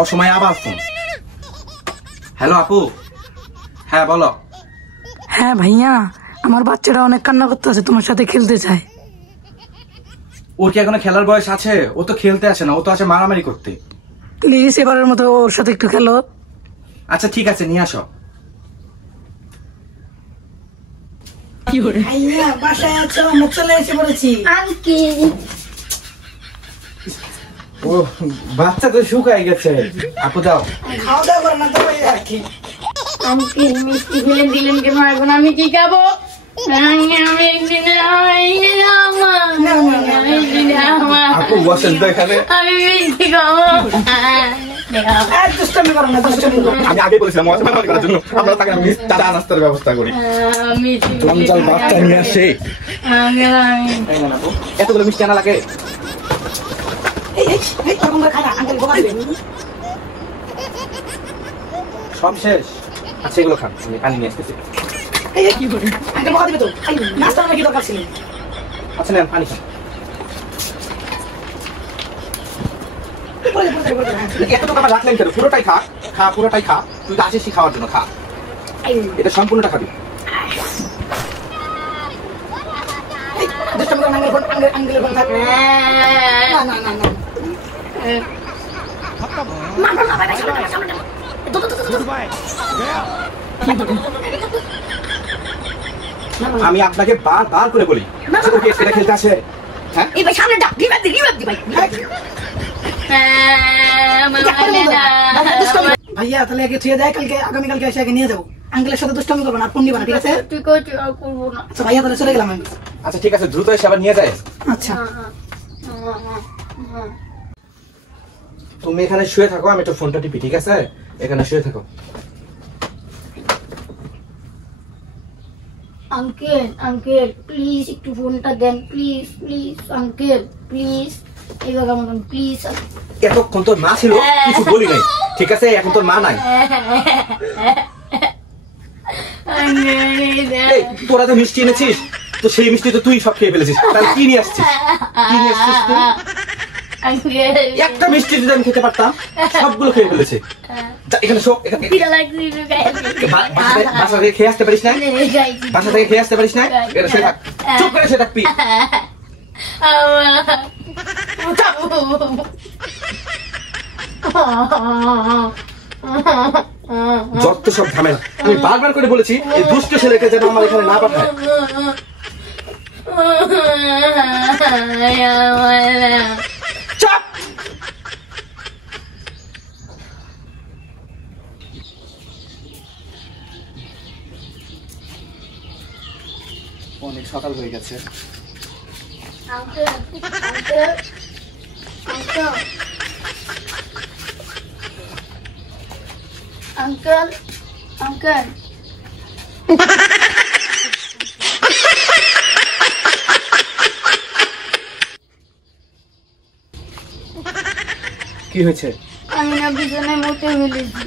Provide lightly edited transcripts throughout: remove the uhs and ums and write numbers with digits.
অসময়ে আবার phone. Hello আপু, হ্যাঁ বলো। হ্যাঁ ভাইয়া, আমার বাচ্চাটা অনেক কান্না করতেছে, তোমার সাথে খেলতে চায়। ওর কি এখনো খেলার বয়স আছে? ও তো খেলতে আসে না, ও তো আসে মারামারি করতে। প্লিজ এবারের মতো ওর সাথে একটু খেলো। আচ্ছা ঠিক আছে, নিয়ে আসো। বাসায় আছো? আমরা চলে এসে পড়েছি। ও বাচ্চা তো শুকাই গেছে। আপু দাও। খাওয়া দাওয়া করে না তো আর কি। আঙ্কেল মিষ্টি ফেলে দিলেন কেন? এখন আমি কি খাবো? আপু বসেন তো এখানে। আমি মিষ্টি খাবো। আমি আগে বলেছিলাম মারামারি করার জন্য, আমরা তাকে চা নাস্তার ব্যবস্থা করি। জঞ্জাল বাচ্চা নিয়ে আসে। এতগুলো মিষ্টি আনা লাগে? সব শেষ? আচ্ছা এগুলো খান, আমি পানি নিয়ে আসতেছি। আচ্ছা নেন পানি খান। এত টাকা রাখলেন কেন? পুরোটাই খা, খা পুরোটাই খা। তুই তো আসিস খাওয়ার জন্য, খা। এটা সম্পূর্ণটা খাবি। আমি আপনাকে বার করে বলি, এটা খেলতে আসে? হ্যাঁ ভাইয়া তাহলে আগে ছুঁয়ে যায়, কালকে আগামীকালকে এসে আগে নিয়ে যাবো। আঙ্কেলের সাথে দুষ্টামি করবো না, আর ফোন দিবা না, ঠিক আছে? ঠিক আছে, আর করবো না। আচ্ছা ভাইয়া তাহলে চলে গেলাম আমি। আচ্ছা ঠিক আছে, দ্রুত এসে আবার নিয়ে যায়। আচ্ছা তুমি এখানে শুয়ে থাকো, আমি একটু ফোনটা টিপি, ঠিক আছে? এখানে শুয়ে থাকো। আঙ্কেল আঙ্কেল প্লিজ একটু ফোনটা দেন, প্লিজ প্লিজ আঙ্কেল প্লিজ, এইভাবে আমাকে প্লিজ। এতক্ষণ তোর মা ছিল, কিছু বলি নাই, ঠিক আছে? এখন তোর মা নাই। এই, তোরা তো মিষ্টি এনেছিস, তো সেই মিষ্টি তো তুই সব খেয়ে ফেলেছিস। তাহলে কি নিয়ে আসছিস? কি নিয়ে আসছিস তুই? একটা মিষ্টি যদি আমি খেতে পারতাম, সবগুলো খেয়ে ফেলেছে। এখানে শোক, বাসা থেকে খেয়ে আসতে পারিস না? বাসা থেকে খেয়ে আসতে পারিস না? চুপ করে সে থাকবি। যত সব ঝামেলা, আমি বারবার করে বলেছি এই দুষ্ট ছেলেকে যেন আমার এখানে না পাঠায়। চাপ। অনেক সকাল হয়ে গেছে। আঙ্কেল আঙ্কেল আঙ্কেল আঙ্কেল কি হয়েছে? আমি না বিছানায় মুতে ফেলেছি।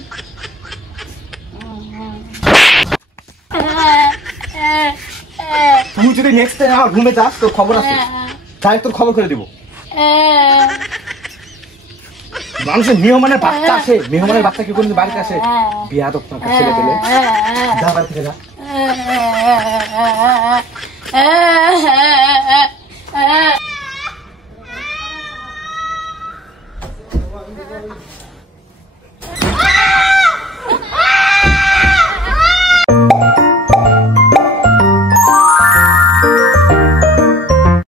তুই যদি নেক্সট টাইম আমার ঘুমে যাস, তোর খবর আছে, তাই তোর খবর করে দিব। মানুষের মেহমানের বাচ্চা আসে, মেহমানের বাচ্চা কি করে বাড়িতে আসে? বিয়াদব না ছেলে পেলে, যা বাড়ি থেকে যা।